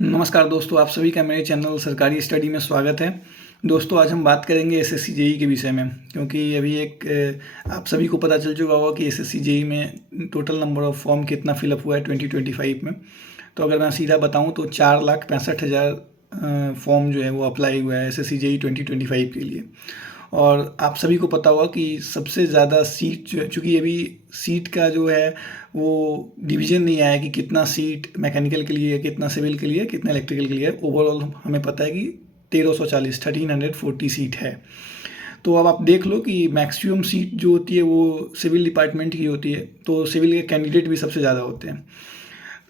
नमस्कार दोस्तों, आप सभी का मेरे चैनल सरकारी स्टडी में स्वागत है। दोस्तों, आज हम बात करेंगे एसएससी जेई के विषय में, क्योंकि अभी आप सभी को पता चल चुका होगा कि एसएससी जेई में टोटल नंबर ऑफ फॉर्म कितना फिलअप हुआ है 2025 में। तो अगर मैं सीधा बताऊं तो 4,65,000 फॉर्म जो है वो अप्लाई हुआ है एसएससी जेई 2025 के लिए। और आप सभी को पता होगा कि सबसे ज़्यादा सीट चूँकि अभी सीट का जो है वो डिवीज़न नहीं आया कि कितना सीट मैकेनिकल के लिए, कितना सिविल के लिए, कितना इलेक्ट्रिकल के लिए। ओवरऑल हमें पता है कि 1340 सीट है। तो अब आप देख लो कि मैक्सिमम सीट जो होती है वो सिविल डिपार्टमेंट की होती है, तो सिविल के कैंडिडेट भी सबसे ज़्यादा होते हैं।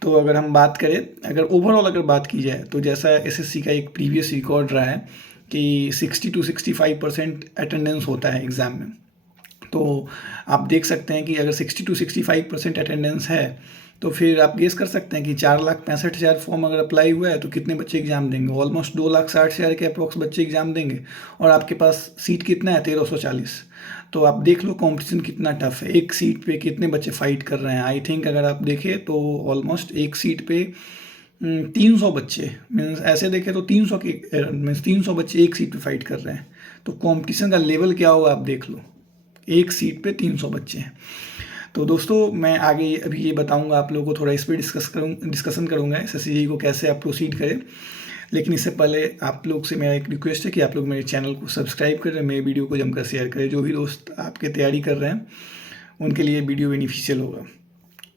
तो अगर हम बात करें, अगर ओवरऑल अगर बात की जाए तो जैसा एसएससी का एक प्रीवियस रिकॉर्ड रहा है कि 60 to 65% अटेंडेंस होता है एग्ज़ाम में। तो आप देख सकते हैं कि अगर 60 to 65% अटेंडेंस है तो फिर आप गेस कर सकते हैं कि 4,65,000 फॉर्म अगर अप्लाई हुआ है तो कितने बच्चे एग्ज़ाम देंगे। ऑलमोस्ट 2,60,000 के अप्रॉक्स बच्चे एग्ज़ाम देंगे, और आपके पास सीट कितना है 1,340। तो आप देख लो कंपटीशन कितना टफ है, एक सीट पे कितने बच्चे फाइट कर रहे हैं। आई थिंक अगर आप देखें तो ऑलमोस्ट एक सीट पे 300 बच्चे, मीन्स ऐसे देखें तो 300 के मीन्स 300 बच्चे एक सीट पे फाइट कर रहे हैं। तो कंपटीशन का लेवल क्या होगा आप देख लो, एक सीट पे 300 बच्चे हैं। तो दोस्तों, मैं आगे अभी ये बताऊंगा आप लोगों को, थोड़ा इस पर डिस्कशन करूंगा एसएससी को कैसे आप प्रोसीड करें। लेकिन इससे पहले आप लोग से मेरा एक रिक्वेस्ट है कि आप लोग मेरे चैनल को सब्सक्राइब करें, मेरे वीडियो को जमकर शेयर करें। जो भी दोस्त आपके तैयारी कर रहे हैं उनके लिए वीडियो बेनिफिशियल होगा।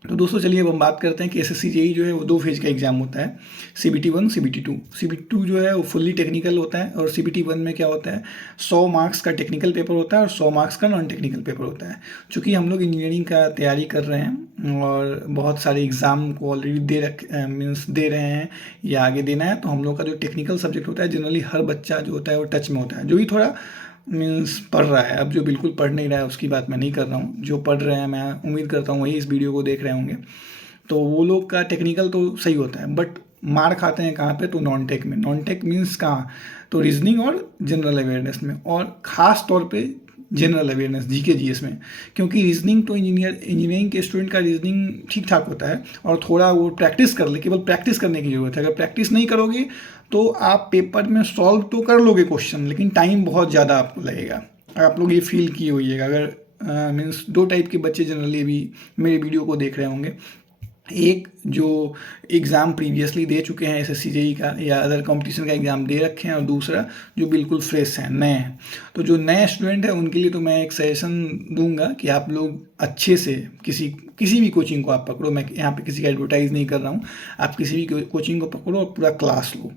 तो दोस्तों, चलिए अब हम बात करते हैं कि एसएससी जेई जो है वो 2 फेज का एग्जाम होता है, सीबीटी 1, सीबीटी 2। सीबीटी 2 जो है वो फुल्ली टेक्निकल होता है, और सीबीटी 1 में क्या होता है 100 मार्क्स का टेक्निकल पेपर होता है और 100 मार्क्स का नॉन टेक्निकल पेपर होता है। चूँकि हम लोग इंजीनियरिंग का तैयारी कर रहे हैं और बहुत सारे एग्ज़ाम को ऑलरेडी दे रहे हैं या आगे देना है, तो हम लोग का जो टेक्निकल सब्जेक्ट होता है जनरली हर बच्चा जो होता है वो टच में होता है। जो भी थोड़ा पढ़ रहा है, अब जो बिल्कुल पढ़ नहीं रहा है उसकी बात मैं नहीं कर रहा हूँ, जो पढ़ रहे हैं मैं उम्मीद करता हूँ वही इस वीडियो को देख रहे होंगे। तो वो लोग का टेक्निकल तो सही होता है, बट मार खाते हैं कहाँ पे, तो नॉन टेक में। नॉन टेक मीन्स कहाँ, तो रीजनिंग और जनरल अवेयरनेस में, और ख़ास तौर पे जनरल अवेयरनेस जीके जीएस में। क्योंकि रीजनिंग तो इंजीनियरिंग के स्टूडेंट का रीजनिंग ठीक ठाक होता है, और थोड़ा वो प्रैक्टिस कर ले, केवल प्रैक्टिस करने की ज़रूरत है। अगर प्रैक्टिस नहीं करोगे तो आप पेपर में सॉल्व तो कर लोगे क्वेश्चन, लेकिन टाइम बहुत ज़्यादा आपको लगेगा। आप लोग ये फील किए होइएगा। अगर मीन्स 2 टाइप के बच्चे जनरली अभी मेरे वीडियो को देख रहे होंगे। एक जो एग्ज़ाम प्रीवियसली दे चुके हैं एसएससी जेई का या अदर कंपटीशन का एग्ज़ाम दे रखे हैं, और दूसरा जो बिल्कुल फ्रेश हैं, नए हैं। तो जो नए स्टूडेंट हैं उनके लिए तो मैं एक सजेशन दूंगा कि आप लोग अच्छे से किसी भी कोचिंग को आप पकड़ो। मैं यहाँ पे किसी का एडवर्टाइज़ नहीं कर रहा हूँ। आप किसी भी कोचिंग को पकड़ो और पूरा क्लास लो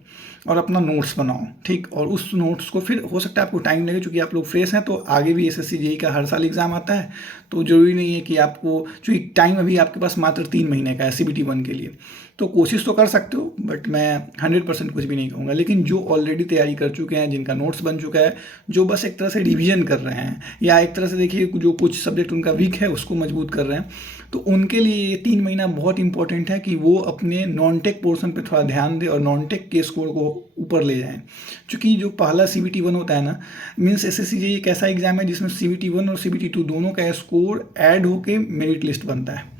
और अपना नोट्स बनाओ, ठीक। और उस नोट्स को फिर हो सकता है आपको टाइम लगे, क्योंकि आप लोग फ्रेश हैं, तो आगे भी एसएससी जेई का हर साल एग्ज़ाम आता है। तो ज़रूरी नहीं है कि आपको, चूँकि टाइम अभी आपके पास मात्र 3 महीने का है सीबीटी 1 के लिए, तो कोशिश तो कर सकते हो, बट मैं 100% कुछ भी नहीं कहूँगा। लेकिन जो ऑलरेडी तैयारी कर चुके हैं, जिनका नोट्स बन चुका है, जो बस एक तरह से रिवीजन कर रहे हैं, या एक तरह से देखिए जो कुछ सब्जेक्ट उनका वीक है उसको मजबूत कर रहे हैं, तो उनके लिए ये 3 महीना बहुत इंपॉर्टेंट है कि वो अपने नॉन टेक पोर्शन पे थोड़ा ध्यान दें और नॉन टेक के स्कोर को ऊपर ले जाएं। क्योंकि जो पहला सीबीटी 1 होता है ना, मीन्स एसएससी जेई एक ऐसा एग्जाम है जिसमें सीबीटी 1 और सीबीटी 2 दोनों का स्कोर ऐड होके मेरिट लिस्ट बनता है।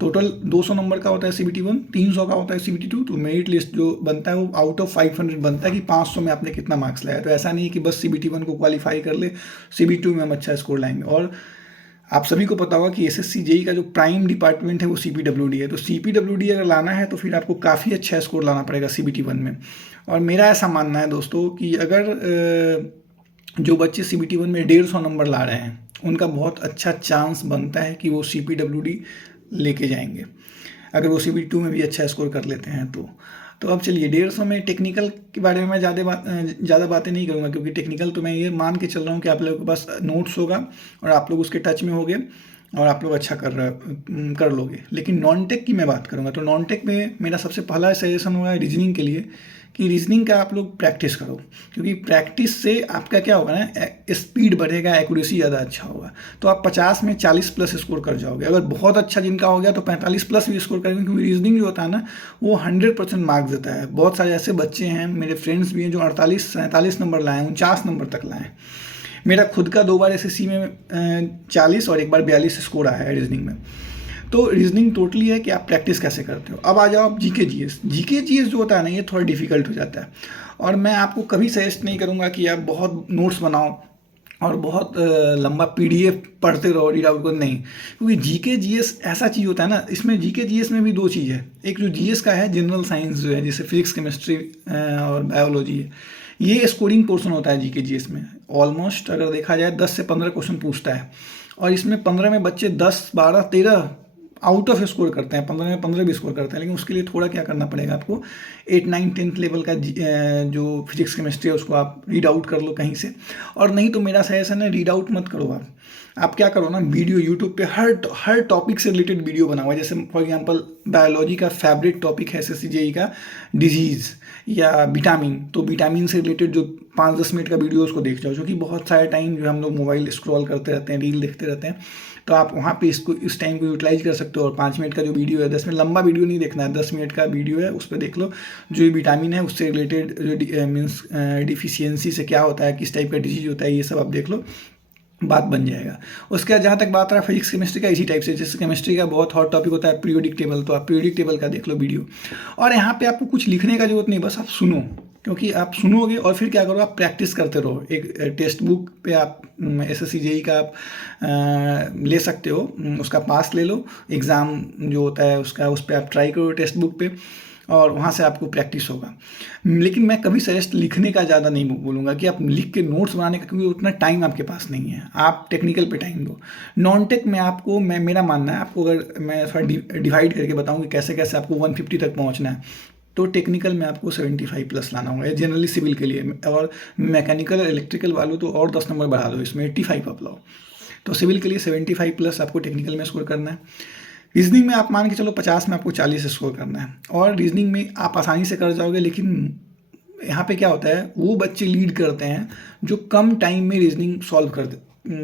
टोटल 200 नंबर का होता है सीबीटी 1, 300 का होता है सीबीटी 2। तो मेरिट लिस्ट जो बनता है वो आउट ऑफ 500 बनता है कि 500 में आपने कितना मार्क्स लाया। तो ऐसा नहीं है कि बस सीबीटी 1 को क्वालिफाई कर ले, सीबीटी 2 में हम अच्छा स्कोर लाएंगे। और आप सभी को पता होगा कि एसएससी जेई का जो प्राइम डिपार्टमेंट है वो सीपीडब्ल्यूडी है। तो सीपीडब्ल्यूडी अगर लाना है तो फिर आपको काफ़ी अच्छा स्कोर लाना पड़ेगा सीबीटी 1 में। और मेरा ऐसा मानना है दोस्तों कि अगर जो बच्चे सीबीटी 1 में 150 नंबर ला रहे हैं, उनका बहुत अच्छा चांस बनता है कि वो सीपीडब्ल्यूडी लेके जाएंगे, अगर वो सीबीटी 2 में भी अच्छा स्कोर कर लेते हैं तो अब चलिए 150 में टेक्निकल के बारे में मैं ज़्यादा बातें नहीं करूँगा, क्योंकि टेक्निकल तो मैं ये मान के चल रहा हूँ कि आप लोगों के पास नोट्स होगा और आप लोग उसके टच में होगे और आप लोग अच्छा कर लोगे। लेकिन नॉन टेक की मैं बात करूँगा, तो नॉन टेक में मेरा सबसे पहला सजेशन होगा रीजनिंग के लिए कि रीजनिंग का आप लोग प्रैक्टिस करो, क्योंकि प्रैक्टिस से आपका क्या होगा ना, स्पीड बढ़ेगा, एक्यूरेसी ज़्यादा अच्छा होगा। तो आप 50 में 40 प्लस स्कोर कर जाओगे। अगर बहुत अच्छा जिनका हो गया तो 45 प्लस भी स्कोर करेंगे, क्योंकि रीजनिंग जो होता है ना वो 100% मार्क्स देता है। बहुत सारे ऐसे बच्चे हैं, मेरे फ्रेंड्स भी हैं, जो 48-47 नंबर लाए, 49 नंबर तक लाए। मेरा खुद का 2 बार एसएससी में 40 और 1 बार 42 स्कोर आया है रीजनिंग में। तो रीजनिंग टोटली है कि आप प्रैक्टिस कैसे करते हो। अब आ जाओ आप जीके जीएस। जीके जीएस जो होता है ना, ये थोड़ा डिफिकल्ट हो जाता है, और मैं आपको कभी सजेस्ट नहीं करूँगा कि आप बहुत नोट्स बनाओ और बहुत लंबा पीडीएफ पढ़ते रहो, रीड आउट करो, नहीं। क्योंकि जीके जीएस ऐसा चीज़ होता है ना, इसमें जीके जीएस में भी दो चीज़ है। एक जो जीएस का है जनरल साइंस जो है, जैसे फिजिक्स, केमिस्ट्री और बायोलॉजी है, ये स्कोरिंग पोर्शन होता है जीके जीएस में। ऑलमोस्ट अगर देखा जाए 10 से 15 क्वेश्चन पूछता है, और इसमें 15 में बच्चे 10, 12, 13 आउट ऑफ स्कोर करते हैं, 15 में 15 भी स्कोर करते हैं। लेकिन उसके लिए थोड़ा क्या करना पड़ेगा आपको, 8, 9, 10th लेवल का जो फिजिक्स केमिस्ट्री है उसको आप रीड आउट कर लो कहीं से। और नहीं तो मेरा सजेशन है, रीड आउट मत करो आप क्या करो ना, वीडियो यूट्यूब पे हर टॉपिक से रिलेटेड वीडियो बनाओ। जैसे फॉर एग्जांपल बायोलॉजी का फेवरेट टॉपिक है एसएससी जेईई का डिजीज़ या विटामिन, तो विटामिन से रिलेटेड जो 5-10 मिनट का वीडियो उसको देख जाओ। क्योंकि बहुत सारे टाइम जो हम लोग मोबाइल स्क्रॉल करते रहते हैं, रील देखते रहते हैं, तो आप वहाँ पे इस टाइम को यूटिलाइज कर सकते हो। और 5 मिनट का जो वीडियो है, 10 मिनट लंबा वीडियो नहीं देखना है, 10 मिनट का वीडियो है, उस पर देख लो। जो विटामिन है उससे रिलेटेड जो मीन्स डिफिशियंसी से क्या होता है, किस टाइप का डिजीज होता है, ये सब आप देख लो, बात बन जाएगा। उसके बाद जहाँ तक बात रहा फिजिक्स केमिस्ट्री का, इसी टाइप से, जैसे केमिस्ट्री का बहुत हॉट टॉपिक होता है पीरियोडिक टेबल, तो आप पीरियोडिक टेबल का देख लो वीडियो। और यहाँ पे आपको कुछ लिखने का जरूरत नहीं, बस आप सुनो। क्योंकि आप सुनोगे और फिर क्या करो, आप प्रैक्टिस करते रहो। एक टेक्स्ट बुक पे आप एसएससी जेईई का आप ले सकते हो, उसका पास ले लो, एग्ज़ाम जो होता है उसका, उस पर आप ट्राई करो टेक्स्ट बुक पे, और वहाँ से आपको प्रैक्टिस होगा। लेकिन मैं कभी सजेस्ट लिखने का ज़्यादा नहीं बोलूँगा कि आप लिख के नोट्स बनाने का, क्योंकि उतना टाइम आपके पास नहीं है। आप टेक्निकल पे टाइम दो। नॉन टेक में आपको मेरा मानना है, आपको अगर मैं थोड़ा डिवाइड करके बताऊँ कि कैसे कैसे आपको 150 तक पहुँचना है, तो टेक्निकल में आपको 75+ लाना होगा जनरली सिविल के लिए। और मैकेनिकल इलेक्ट्रिकल वालों तो और 10 नंबर बढ़ा दो, इसमें 85 आप लाओ। तो सिविल के लिए 75+ आपको टेक्निकल में स्कोर करना है। रीजनिंग में आप मान के चलो 50 में आपको 40 स्कोर करना है, और रीजनिंग में आप आसानी से कर जाओगे। लेकिन यहाँ पे क्या होता है, वो बच्चे लीड करते हैं जो कम टाइम में रीजनिंग सॉल्व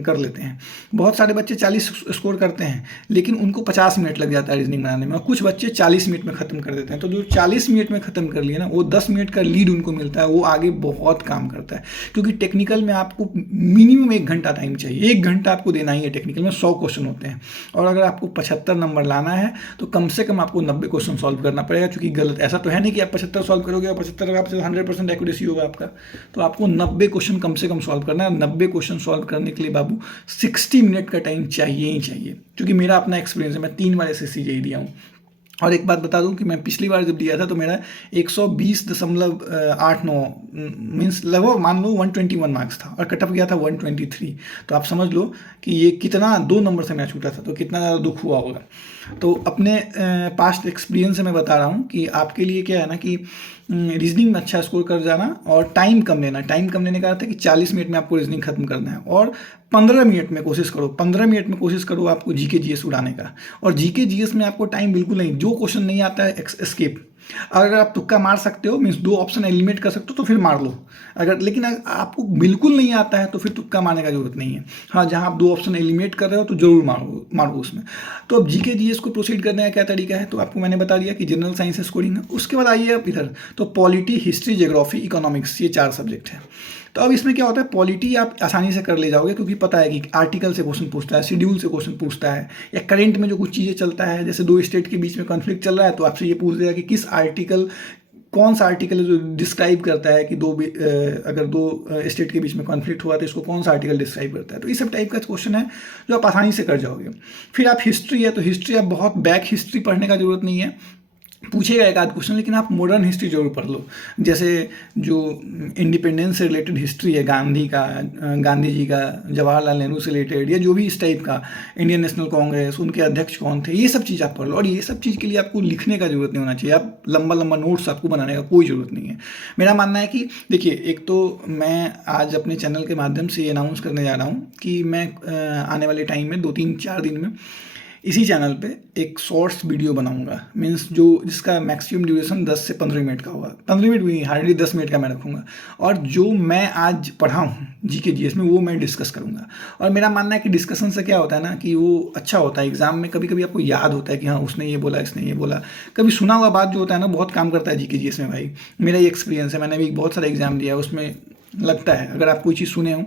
कर लेते हैं। बहुत सारे बच्चे 40 स्कोर करते हैं, लेकिन उनको 50 मिनट लग जाता है रीजनिंग बनाने में, और कुछ बच्चे 40 मिनट में ख़त्म कर देते हैं। तो जो 40 मिनट में ख़त्म कर लिया ना, वो 10 मिनट का लीड उनको मिलता है, वो आगे बहुत काम करता है। क्योंकि टेक्निकल में आपको मिनिमम 1 घंटा टाइम चाहिए, 1 घंटा आपको देना ही है। टेक्निकल में 100 क्वेश्चन होते हैं, और अगर आपको 75 नंबर लाना है तो कम से कम आपको 90 क्वेश्चन सॉल्व करना पड़ेगा। क्योंकि गलत ऐसा तो है नहीं कि आप 75 सॉल्व करोगे और 75 का आपसे 100% एक्यूरेसी होगा आपका, तो आपको 90 क्वेश्चन कम से कम सॉल्व करना है। 90 क्वेश्चन सॉल्व करने के लिए बाबू 60 मिनट का टाइम चाहिए ही चाहिए। क्योंकि मेरा अपना एक्सपीरियंस है, मैं 3 बार एसएससी जेईई दिया हूँ। और एक बात बता दूं कि मैं पिछली बार जब दिया था तो मेरा 120.89 मीन्स लगभग मान लो 121 मार्क्स था, और कटअप गया था 123। तो आप समझ लो कि ये कितना 2 नंबर से मैं छूटा था, तो कितना ज़्यादा दुख हुआ होगा। तो अपने पास्ट एक्सपीरियंस से मैं बता रहा हूँ कि आपके लिए क्या है ना कि रीजनिंग में अच्छा स्कोर कर जाना और टाइम कम लेना। टाइम कम लेने का अर्थ है कि 40 मिनट में आपको रीजनिंग खत्म करना है, और 15 मिनट में कोशिश करो, 15 मिनट में कोशिश करो आपको जीके जीएस उड़ाने का। और जीके जीएस में आपको टाइम बिल्कुल नहीं, जो क्वेश्चन नहीं आता है एस्केप। अगर आप तुक्का मार सकते हो, मीन्स 2 ऑप्शन एलिमिनेट कर सकते हो, तो फिर मार लो। लेकिन अगर आपको बिल्कुल नहीं आता है तो फिर तुक्का मारने का जरूरत नहीं है। हाँ, जहाँ आप 2 ऑप्शन एलिमिनेट कर रहे हो तो जरूर मारो उसमें। तो अब जीके जीएस को प्रोसीड करने का क्या तरीका है, तो आपको मैंने बता दिया कि जनरल साइंस स्कोरिंग है। उसके बाद आइए आप इधर, तो पॉलिटी, हिस्ट्री, ज्योग्राफी, इकोनॉमिक्स, ये 4 सब्जेक्ट हैं। तो अब इसमें क्या होता है, पॉलिटी आप आसानी से कर ले जाओगे, क्योंकि पता है कि आर्टिकल से क्वेश्चन पूछता है, शेड्यूल से क्वेश्चन पूछता है, या करंट में जो कुछ चीज़ें चलता है, जैसे 2 स्टेट के बीच में कॉन्फ्लिक्ट चल रहा है, तो आपसे ये पूछ देगा कि किस आर्टिकल, कौन सा आर्टिकल है जो डिस्क्राइब करता है कि अगर 2 स्टेट के बीच में कॉन्फ्लिक्ट हुआ तो इसको कौन सा आर्टिकल डिस्क्राइब करता है। तो इस सब टाइप का क्वेश्चन है जो आप आसानी से कर जाओगे। फिर आप हिस्ट्री है, तो हिस्ट्री आप बहुत बैक हिस्ट्री पढ़ने का जरूरत नहीं है, पूछेगा एक आध क्वेश्चन, लेकिन आप मॉडर्न हिस्ट्री जरूर पढ़ लो। जैसे जो इंडिपेंडेंस से रिलेटेड हिस्ट्री है, गांधी जी का, जवाहरलाल नेहरू से रिलेटेड, या जो भी इस टाइप का, इंडियन नेशनल कांग्रेस, उनके अध्यक्ष कौन थे, ये सब चीज़ आप पढ़ लो। और ये सब चीज़ के लिए आपको लिखने का जरूरत नहीं होना चाहिए, आप लंबा नोट्स आपको बनाने का कोई ज़रूरत नहीं है। मेरा मानना है कि देखिए, एक तो मैं आज अपने चैनल के माध्यम से ये अनाउंस करने जा रहा हूँ कि मैं आने वाले टाइम में 2-3-4 दिन में इसी चैनल पे एक शॉर्ट्स वीडियो बनाऊंगा, मीन्स जिसका मैक्सिमम ड्यूरेशन 10 से 15 मिनट का होगा। 15 मिनट भी हार्डली 10 मिनट का मैं रखूंगा, और जो मैं आज पढ़ा हूँ जीके जीएस में वो मैं डिस्कस करूंगा। और मेरा मानना है कि डिस्कशन से क्या होता है ना कि वो अच्छा होता है। एग्जाम में कभी कभी आपको याद होता है कि हाँ उसने ये बोला, इसने ये बोला। कभी सुना हुआ बात जो होता है ना, बहुत काम करता है जीके जीएस में भाई। मेरा ये एक्सपीरियंस है, मैंने भी बहुत सारा एग्जाम दिया है, उसमें लगता है अगर आप कोई चीज़ सुने हो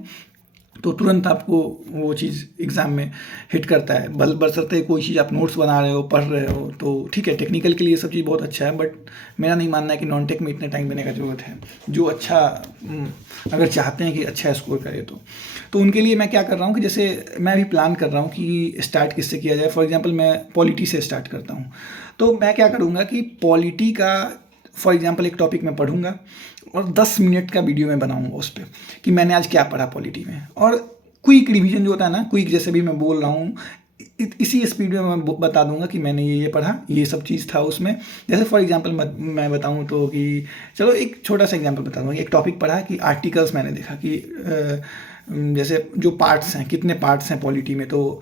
तो तुरंत आपको वो चीज़ एग्ज़ाम में हिट करता है। बशर्ते कोई चीज़ आप नोट्स बना रहे हो, पढ़ रहे हो, तो ठीक है, टेक्निकल के लिए ये सब चीज़ बहुत अच्छा है, बट मेरा नहीं मानना है कि नॉन टेक में इतने टाइम देने का ज़रूरत है। जो अच्छा अगर चाहते हैं कि अच्छा स्कोर करे तो उनके लिए मैं क्या कर रहा हूँ कि जैसे मैं अभी प्लान कर रहा हूँ कि स्टार्ट किससे किया जाए। फॉर एग्जाम्पल मैं पॉलिटी से स्टार्ट करता हूँ, तो मैं क्या करूँगा कि पॉलिटी का फॉर एग्जाम्पल एक टॉपिक मैं पढ़ूंगा और 10 मिनट का वीडियो मैं बनाऊंगा उस पर कि मैंने आज क्या पढ़ा पॉलिटी में। और क्विक रिवीजन जो होता है ना, क्विक जैसे भी मैं बोल रहा हूँ इसी स्पीड में मैं बता दूंगा कि मैंने ये पढ़ा, ये सब चीज़ था उसमें। जैसे फॉर एग्जांपल मैं बताऊं तो कि चलो एक छोटा सा एग्जांपल बता दूंगा। एक टॉपिक पढ़ा कि आर्टिकल्स मैंने देखा कि जैसे जो पार्ट्स हैं, कितने पार्ट्स हैं पॉलिटी में, तो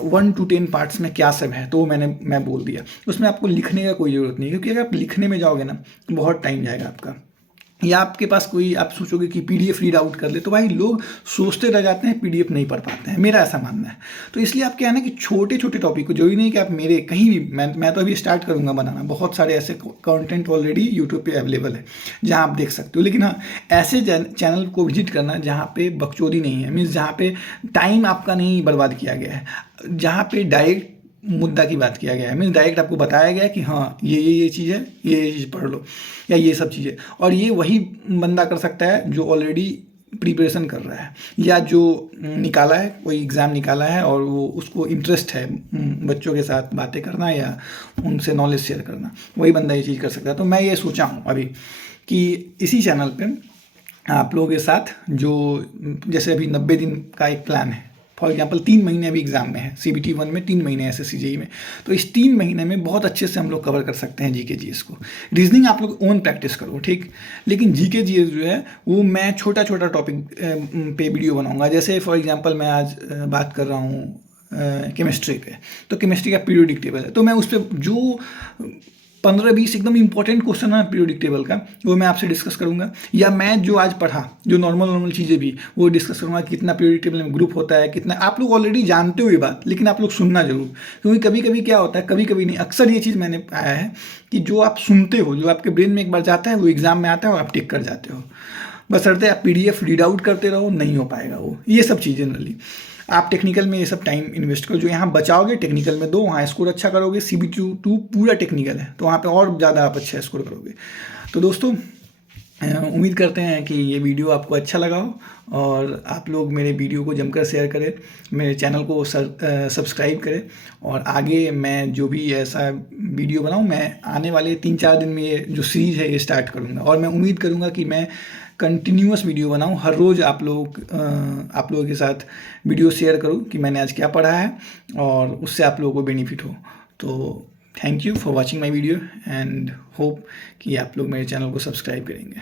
1 to 10 पार्ट्स में क्या सब है, तो मैं बोल दिया। उसमें आपको लिखने का कोई ज़रूरत नहीं है, क्योंकि अगर आप लिखने में जाओगे ना तो बहुत टाइम जाएगा आपका। या आपके पास कोई, आप सोचोगे कि पीडीएफ रीड आउट कर ले, तो भाई लोग सोचते रह जाते हैं, पीडीएफ नहीं पढ़ पाते हैं, मेरा ऐसा मानना है। तो इसलिए आप क्या है ना कि छोटे छोटे टॉपिक को, जरूरी नहीं कि आप मेरे कहीं भी, मैं तो अभी स्टार्ट करूंगा बनाना, बहुत सारे ऐसे कंटेंट ऑलरेडी यूट्यूब पे अवेलेबल है जहां आप देख सकते हो। लेकिन हाँ, ऐसे चैनल को विजिट करना जहाँ पे बकचोदी नहीं है, मीन्स जहाँ पे टाइम आपका नहीं बर्बाद किया गया है, जहाँ पे डायरेक्ट मुद्दा की बात किया गया है, मीन्स डायरेक्ट आपको बताया गया है कि हाँ ये चीज़ है, ये चीज़ पढ़ लो, या ये सब चीज़ें। और ये वही बंदा कर सकता है जो ऑलरेडी प्रिपरेशन कर रहा है, या जो निकाला है, कोई एग्ज़ाम निकाला है और वो उसको इंटरेस्ट है बच्चों के साथ बातें करना या उनसे नॉलेज शेयर करना, वही बंदा ये चीज़ कर सकता है। तो मैं ये सोचा हूँ अभी कि इसी चैनल पे आप लोगों के साथ, जो जैसे अभी 90 दिन का एक प्लान है, फॉर एग्जाम्पल 3 महीने अभी एग्जाम में है, CBT 1 में 3 महीने SSC JEE में, तो इस 3 महीने में बहुत अच्छे से हम लोग कवर कर सकते हैं GK GS को। रीजनिंग आप लोग ओन प्रैक्टिस करो, ठीक, लेकिन GK GS जो है वो मैं छोटा छोटा टॉपिक पे वीडियो बनाऊंगा। जैसे फॉर एग्जाम्पल मैं आज बात कर रहा हूँ केमिस्ट्री पे, तो केमिस्ट्री का पीरियोडिक टेबल है, तो मैं उस पर जो 15-20 एकदम इंपॉर्टेंट क्वेश्चन है पीरियोडिक टेबल का, वो मैं आपसे डिस्कस करूंगा। या मैं जो आज पढ़ा, जो नॉर्मल चीज़ें भी, वो डिस्कस करूंगा, कितना पीरियोडिक टेबल में ग्रुप होता है, कितना। आप लोग ऑलरेडी जानते हो ये बात, लेकिन आप लोग सुनना जरूर, क्योंकि कभी कभी क्या होता है, कभी कभी नहीं, अक्सर ये चीज़ मैंने पाया है कि जो आप सुनते हो, जो आपके ब्रेन में एक बार जाता है, वो एग्जाम में आता है और आप टिक कर जाते हो। बशर्ते आप PDF रीड आउट करते रहो, नहीं हो पाएगा वो, ये सब चीज़ जनरली। आप टेक्निकल में ये सब टाइम इन्वेस्ट करो, जो यहाँ बचाओगे टेक्निकल में दो, वहाँ स्कोर अच्छा करोगे। CBT 2 पूरा टेक्निकल है, तो वहाँ पे और ज़्यादा आप अच्छा स्कोर करोगे। तो दोस्तों, उम्मीद करते हैं कि ये वीडियो आपको अच्छा लगा हो, और आप लोग मेरे वीडियो को जमकर शेयर करें, मेरे चैनल को सब्सक्राइब करें, और आगे मैं जो भी ऐसा वीडियो बनाऊँ, मैं आने वाले 3-4 दिन में ये जो सीरीज़ है ये स्टार्ट करूँगा। और मैं उम्मीद करूँगा कि मैं कंटिन्यूअस वीडियो बनाऊँ, हर रोज़ आप लोगों के साथ वीडियो शेयर करूँ कि मैंने आज क्या पढ़ा है, और उससे आप लोगों को बेनिफिट हो। तो thank you for watching my video, and hope कि आप लोग मेरे चैनल को सब्सक्राइब करेंगे।